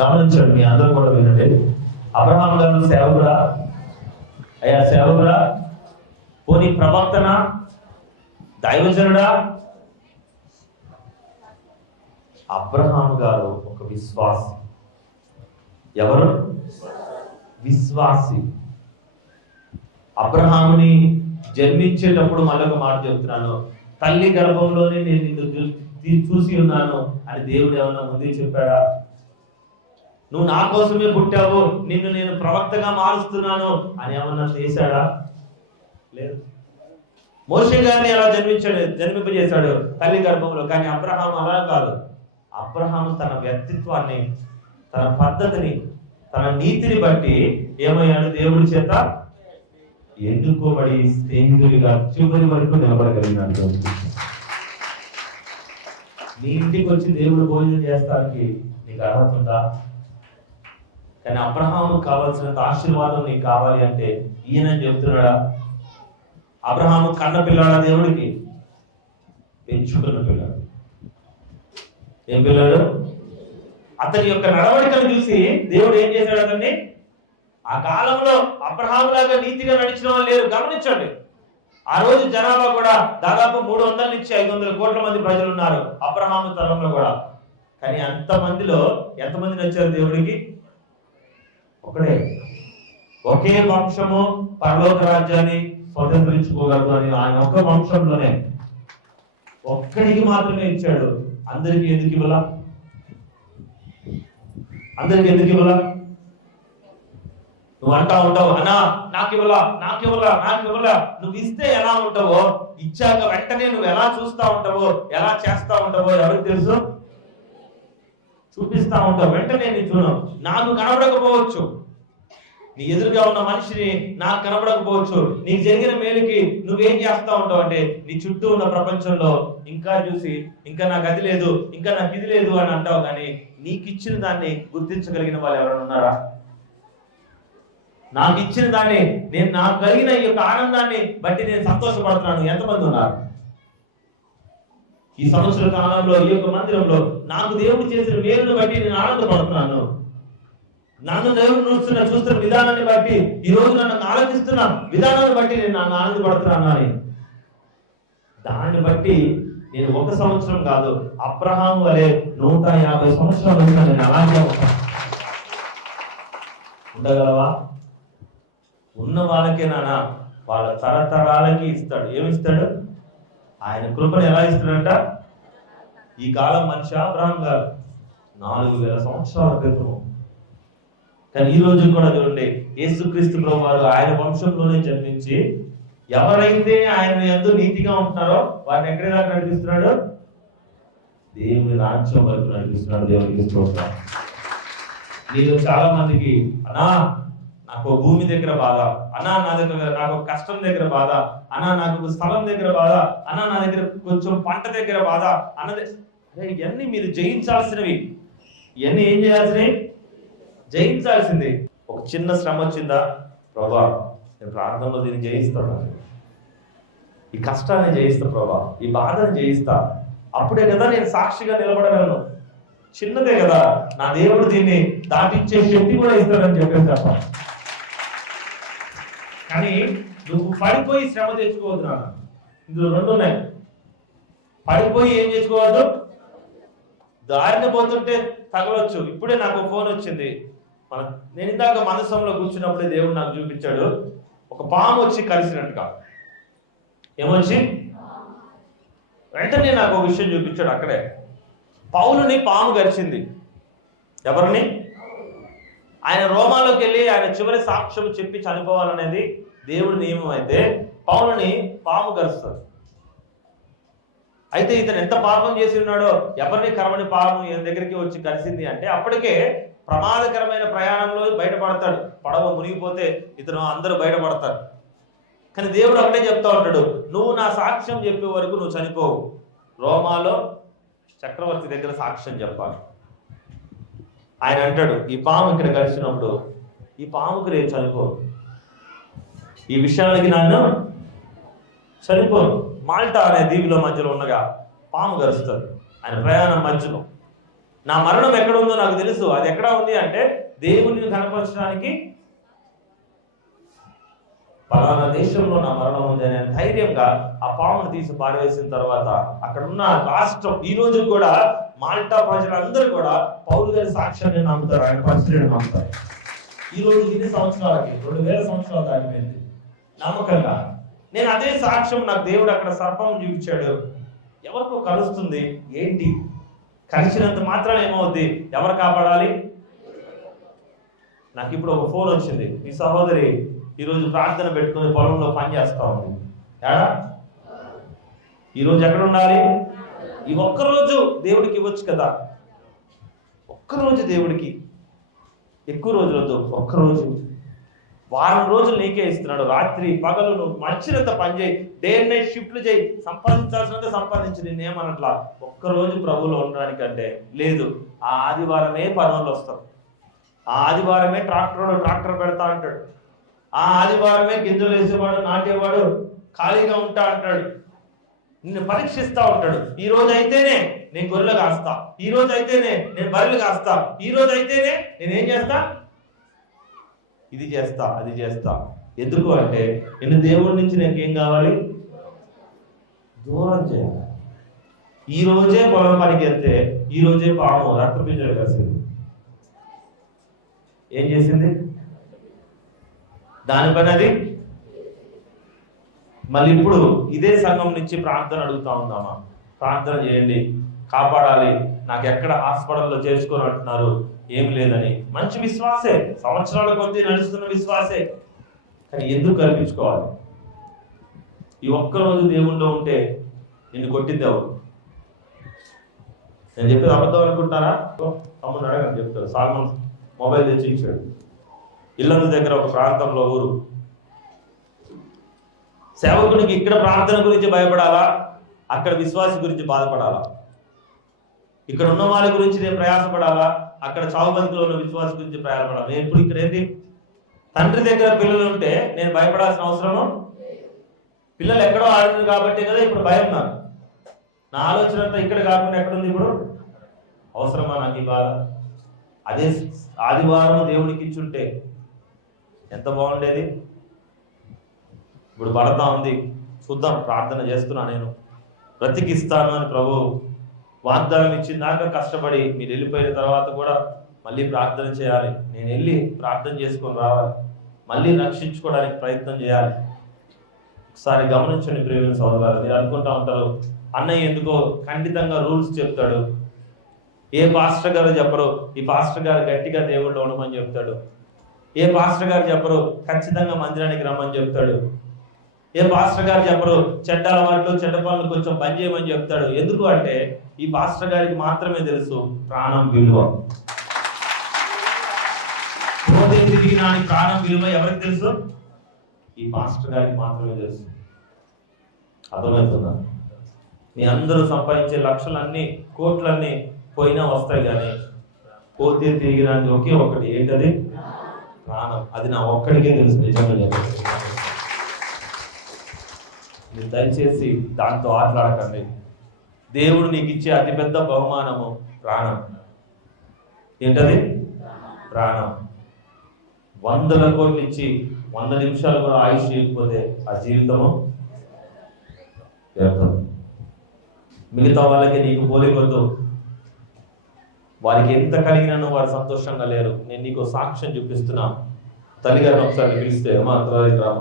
గమనించండి, మీ అందరూ కూడా వినండి. అబ్రహాం గారు సేవకుడా? అయ్యా సేవకుడా? పోనీ ప్రవక్తన? దైవజనుడా? అబ్రహాం గారు ఒక విశ్వాసి. ఎవరు? విశ్వాసి. అబ్రహాముని జన్మించేటప్పుడు మళ్ళొక మాట చెప్తున్నాను, తల్లి గర్భంలోనే నేను నిన్ను చూసి ఉన్నాను అని దేవుడు ఏమన్నా ముందే చెప్పాడా? నువ్వు నా కోసమే పుట్టావు, నిన్ను నేను ప్రవక్తగా మారుస్తున్నాను అని ఏమన్నా చేశాడా? లేదు. మోషే గారిని ఎలా జన్మింపజేశాడు తల్లి గర్భంలో. కానీ అబ్రహాం అలా కాదు. అబ్రహాం తన వ్యక్తిత్వాన్ని, తన పద్ధతిని, తన నీతిని బట్టి ఏమయ్యాడు? దేవుడి చేత ఎన్నుకోబడి స్నేహితుడిగా చివరి వరకు నిలబడగలిగినాడు. నీ ఇంటికి వచ్చి దేవుడు భోజనం చేస్తానికి నీకు అర్హత ఉందా? కానీ అబ్రహాము కావాల్సిన ఆశీర్వాదం నీకు కావాలి అంటే ఈయన చెప్తున్నాడా? అబ్రహాము కన్న పిల్లాడా? దేవుడికి పెంచుకున్న పిల్లాడు. ఏం పిల్లాడు? అతని యొక్క నడవడికను చూసి దేవుడు ఏం చేశాడు అతన్ని? ఆ కాలంలో అబ్రహాం లాగా నీతిగా నడిచిన వాళ్ళు లేరు. గమనించండి, ఆ రోజు జనాభా కూడా దాదాపు 300 నుంచి 500 కోట్ల మంది ప్రజలు ఉన్నారు అబ్రహాము తరంలో కూడా. కానీ అంతమందిలో ఎంతమంది నచ్చారు దేవుడికి? ఒకడే. ఒకే వంశము పరలోక రాజ్యాన్ని స్వతంత్రించుకోగలదు అని ఆయన ఒక్క వంశంలోనే ఒక్కడికి మాత్రమే ఇచ్చాడు. అందరికి ఎందుకు ఇవ్వాలా? అందరికి ఎందుకు ఇవ్వాలా? నువ్వు అంటా ఉంటావు, అన్నా నాకు ఇవ్వాలా, నాకు ఇవ్వాలా, నాకు ఇవ్వాలా. నువ్వు ఇస్తే ఎలా ఉంటావో, ఇచ్చాక వెంటనే నువ్వు ఎలా చూస్తా ఉంటావో, ఎలా చేస్తా ఉంటావో ఎవరికి తెలుసు? చూపిస్తా ఉంటావు. వెంటనే నీ చూడం నాకు కనబడకపోవచ్చు, నీ ఎదురుగా ఉన్న మనిషిని నాకు కనబడకపోవచ్చు. నీకు జరిగిన మేలుకి నువ్వేం చేస్తా ఉంటావు అంటే నీ చుట్టూ ఉన్న ప్రపంచంలో ఇంకా చూసి ఇంకా నాకు అది లేదు, ఇంకా నాకు ఇది లేదు అని అంటావు. కానీ నీకు ఇచ్చిన దాన్ని గుర్తించగలిగిన వాళ్ళు ఎవరైనా ఉన్నారా? నాకు ఇచ్చిన దాన్ని, నేను నాకు కలిగిన ఈ యొక్క ఆనందాన్ని బట్టి నేను సంతోషపడుతున్నాను ఎంతమంది ఉన్నారు? ఈ సంవత్సర కాలంలో ఈ యొక్క మందిరంలో నాకు దేవుడు చేసిన మేలును బట్టి నేను ఆనందపడుతున్నాను. నన్ను దేవుడు చూస్తున్న విధానాన్ని బట్టి, ఈ రోజు నన్ను ఆలోచిస్తున్న విధానాన్ని బట్టి నేను నన్ను ఆనందపడుతున్నాను అని. దాన్ని బట్టి నేను 1 సంవత్సరం కాదు, అబ్రహాం వలె 150 సంవత్సరాలు నేను అలాగే ఉండగలవా? ఉన్న వాళ్ళకే నాన్న వాళ్ళ తరతరాలకి ఇస్తాడు. ఏమిస్తాడు? ఆయన కృపను ఎలా ఇస్తాడంట? ఈ కాలం మనిషి అబ్రహాం గారు 4000 సంవత్సరాల క్రితం. కానీ ఈ రోజు కూడా చూడండి, యేసుక్రీస్తు ప్రభువు వారు ఆయన వంశంలోనే జన్మించి ఎవరైతే ఆయన యందు నీతిగా ఉంటున్నారో వారిని ఎక్కడి దాకా నడిపిస్తున్నాడు? దేవుని రాజ్యం వరకు నడిపిస్తున్నాడు. దేవునికి స్తోత్రం. నేను చాలా మందికి, అన్నా నాకు భూమి దగ్గర బాధ, అన్నా నా దగ్గర నాకు కష్టం దగ్గర బాధ, అన్నా నాకు స్థలం దగ్గర బాధ, అన్నా నా దగ్గర కొంచెం పంట దగ్గర బాధ అన్నది, ఇవన్నీ మీరు జయించాల్సినవి. ఇవన్నీ ఏం చేయాల్సినవి? జయించాల్సింది. ఒక చిన్న శ్రమ వచ్చిందా, ప్రభా నేను ప్రార్థనలో దీన్ని జయిస్తాను, ఈ కష్టాన్ని జయిస్తా ప్రభా, ఈ బాధను జయిస్తా, అప్పుడే కదా నేను సాక్షిగా నిలబడగలను. చిన్నదే కదా, నా దేవుడు దీన్ని దాటించే శక్తి కూడా ఇస్తాడని చెప్పేసి. కానీ నువ్వు పడిపోయి శ్రమ తెచ్చుకోవద్దు నాన్న. ఇందులో 2 ఉన్నాయి. పడిపోయి ఏం తెచ్చుకోవద్దు? దారిని పోతుంటే తగలొచ్చు. ఇప్పుడే నాకు ఫోన్ వచ్చింది. నేను ఇందాక మనసంలో కూర్చున్నప్పుడే దేవుడు నాకు చూపించాడు, ఒక పాము వచ్చి కలిసినట్టుగా. ఏమొచ్చి? వెంటనే నాకు ఒక విషయం చూపించాడు. అక్కడే పౌలుని పాము గరిచింది. ఎవరిని? ఆయన రోమాలోకి వెళ్ళి ఆయన చివరి సాక్ష్యం చెప్పి చనిపోవాలనేది దేవుడి నియమం. అయితే పౌలుని పాము గరుస్తుంది. అయితే ఇతను ఎంత పాపం చేసి ఉన్నాడో, ఎవరిని కరవని పాము ఈయన దగ్గరికి వచ్చి కలిసింది అంటే అప్పటికే ప్రమాదకరమైన ప్రయాణంలో బయటపడతాడు. పడవ మునిగిపోతే ఇతను అందరూ బయటపడతారు. కానీ దేవుడు ఒకటే చెప్తా ఉంటాడు, నువ్వు నా సాక్ష్యం చెప్పే వరకు నువ్వు చనిపోవు. రోమాలో చక్రవర్తి దగ్గర సాక్ష్యం చెప్పాలి. ఆయన అంటాడు, ఈ పాము ఇక్కడ కలిసినప్పుడు ఈ పాముకు నేను చనిపోను, ఈ విషయానికి నన్ను చనిపోను. మాల్టా అనే దీవిలో మధ్యలో ఉండగా పాము గరుస్తుంది. ఆయన ప్రయాణం మధ్యలో నా మరణం ఎక్కడ ఉందో నాకు తెలుసు. అది ఎక్కడ ఉంది అంటే దేవుడిని కనపరచడానికి పలానా దేశంలో నా మరణం ఉంది అనే ధైర్యంగా ఆ పామును తీసి పారవేసిన తర్వాత అక్కడ ఉన్న రాష్ట్రం ఈ రోజు కూడా మాల్టా ప్రజలందరూ కూడా పౌలు గారి సాక్ష్యాన్ని నమ్ముతారు, ఆయన పరిస్థితిని నమ్ముతారు. ఈ రోజు ఇన్ని సంవత్సరాలకి 2000 సంవత్సరాలు దాటిపోయింది నమ్మకంగా. నేను అదే సాక్ష్యం, నాకు దేవుడు అక్కడ సర్పం చూపించాడు, ఎవరికో కలుస్తుంది, ఏంటి కలిసినంత మాత్రం ఏమవుద్ది, ఎవరు కాపాడాలి? నాకు ఇప్పుడు ఒక ఫోన్ వచ్చింది, మీ సహోదరి ఈరోజు ప్రార్థన పెట్టుకుని పొలంలో పని చేస్తా ఉంది. ఏడా ఈరోజు ఎక్కడ ఉండాలి? ఈ ఒక్కరోజు దేవుడికి ఇవ్వచ్చు కదా, ఒక్కరోజు దేవుడికి, ఎక్కువ రోజులు వద్దు, ఒక్కరోజు. వారం రోజులు నీకే ఇస్తున్నాడు, రాత్రి పగలు నువ్వు మంచినంత పని చేయి, డే అండ్ నైట్ షిఫ్ట్లు చేయి, సంపాదించాల్సినంత సంపాదించి, నేనేమనట్లా. ఒక్కరోజు ప్రభువులో ఉండడానికంటే లేదు, ఆ ఆదివారమే పనులు వస్తారు, ఆ ఆదివారమే ట్రాక్టర్ పెడతా అంటాడు, ఆ ఆదివారమే గింజలు వేసేవాడు నాటేవాడు ఖాళీగా ఉంటా అంటాడు, నిన్ను పరీక్షిస్తా ఉంటాడు. ఈ రోజు అయితేనే నేను గొర్రెలు కాస్తా, ఈ రోజు అయితేనే నేను బర్రెలు కాస్తా, ఈ రోజు అయితేనే నేనేం చేస్తా, ఇది చేస్తా, అది చేస్తా. ఎందుకు అంటే నిన్ను దేవుడి నుంచి నాకేం కావాలి? దూరం చేయాలి. ఈ రోజే పొలం పనికి వెళ్తే ఈ రోజే పాము రక్తపింజలు కలిసింది, ఏం చేసింది? దానిపైన అది. మళ్ళీ ఇప్పుడు ఇదే సంఘం నుంచి ప్రార్థన అడుగుతా ఉందామా, ప్రార్థన చేయండి, కాపాడాలి, నాకు ఎక్కడ హాస్పిటల్లో చేర్చుకొని అంటున్నారు, ఏం లేదని. మంచి విశ్వాసే, సంవత్సరాల కొద్దీ నడుస్తున్న విశ్వాసే, కానీ ఎందుకు కల్పించుకోవాలి? ఈ ఒక్కరోజు దేవుణ్ణిలో ఉంటే నిన్ను కొట్టిద్ది ఎవరు? నేను చెప్పేది అబద్ధం అనుకుంటారా? తమ్ముడు అడగని చెప్తారు. సాల్మన్ మొబైల్ తెచ్చి ఇచ్చాడు. ఇల్లందు దగ్గర ఒక ప్రాంతంలో ఊరు. సేవకునికి ఇక్కడ ప్రార్థన గురించి భయపడాలా, అక్కడ విశ్వాసి గురించి బాధపడాలా? ఇక్కడ ఉన్న వాళ్ళ గురించి నేను ప్రయాసపడాలా, అక్కడ చావు బతుకులో ఉన్న విశ్వాసి గురించి ప్రయాసపడాలా? నేను ఇప్పుడు ఇక్కడ ఏంటి, తండ్రి దగ్గర పిల్లలు ఉంటే నేను భయపడాల్సిన అవసరము, పిల్లలు ఎక్కడో ఆడినారు కాబట్టి కదా ఇప్పుడు భయం. నాకు నా ఆలోచన అంతా ఇక్కడ కాకుండా ఎక్కడుంది ఇప్పుడు? అవసరమా నాకు ఈ బాధ? అదే ఆదివారం దేవుడికి ఇచ్చుంటే ఎంత బాగుండేది. ఇప్పుడు పడతా ఉంది, చూద్దాం. ప్రార్థన చేస్తున్నా, నేను బ్రతికిస్తాను అని ప్రభు వాగ్దానం ఇచ్చిందాక కష్టపడి మీరు వెళ్ళిపోయిన తర్వాత కూడా మళ్ళీ ప్రార్థన చేయాలి. నేను వెళ్ళి ప్రార్థన చేసుకొని రావాలి, మళ్ళీ రక్షించుకోవడానికి ప్రయత్నం చేయాలి. ఒకసారి గమనించండి ప్రియమైన సోదరులారా, మీరు అనుకుంటా ఉంటారు అన్నయ్య ఎందుకో ఖండితంగా రూల్స్ చెప్తాడు, ఏ పాస్టర్ గారు చెప్పరు, ఈ పాస్టర్ గారు గట్టిగా దేవుళ్ళు ఉండమని చెప్తాడు, ఏ పాస్టర్ గారు చెప్పరు ఖచ్చితంగా మందిరానికి రమ్మని చెప్తాడు, ఏ పాస్టర్ గారు చెప్పరు చెడ్డ అలవాట్లు చెడ్డ పనులు కొంచెం బంద్ చేయమని చెప్తాడు. ఎందుకు అంటే ఈ పాస్టర్ గారికి మాత్రమే తెలుసు ప్రాణం విలువ. ప్రాణం విలువ ఎవరికి తెలుసు? ఈ పాస్టర్ గారికి మాత్రమే తెలుసు. అర్థమవుతుందా? మీ అందరూ సంపాదించే లక్షలన్నీ కోట్లన్నీ పోయినా వస్తాయి, కానీ పోతే తిరిగినానికి ఒకే ఒకటి, ఏంటది? ప్రాణం. అది నా ఒక్కడికే తెలుసు. నిజంగా మీరు దయచేసి దాంతో ఆటలాడకండి. దేవుడు నీకు ఇచ్చే అతిపెద్ద బహుమానము ప్రాణం. ఏంటది? ప్రాణం. 100 కోట్లు ఇచ్చి 100 నిమిషాలు కూడా ఆయుష్ చేయకపోతే ఆ జీవితము వ్యర్థం. మిగతా వాళ్ళకి నీకు పోలికొద్దు, వారికి ఎంత కలిగినను వారు సంతోషంగా లేరు. నేను నీకు సాక్ష్యం చూపిస్తున్నా. తల్లిగారిని ఒకసారి పిలిస్తే అమ్మా రామ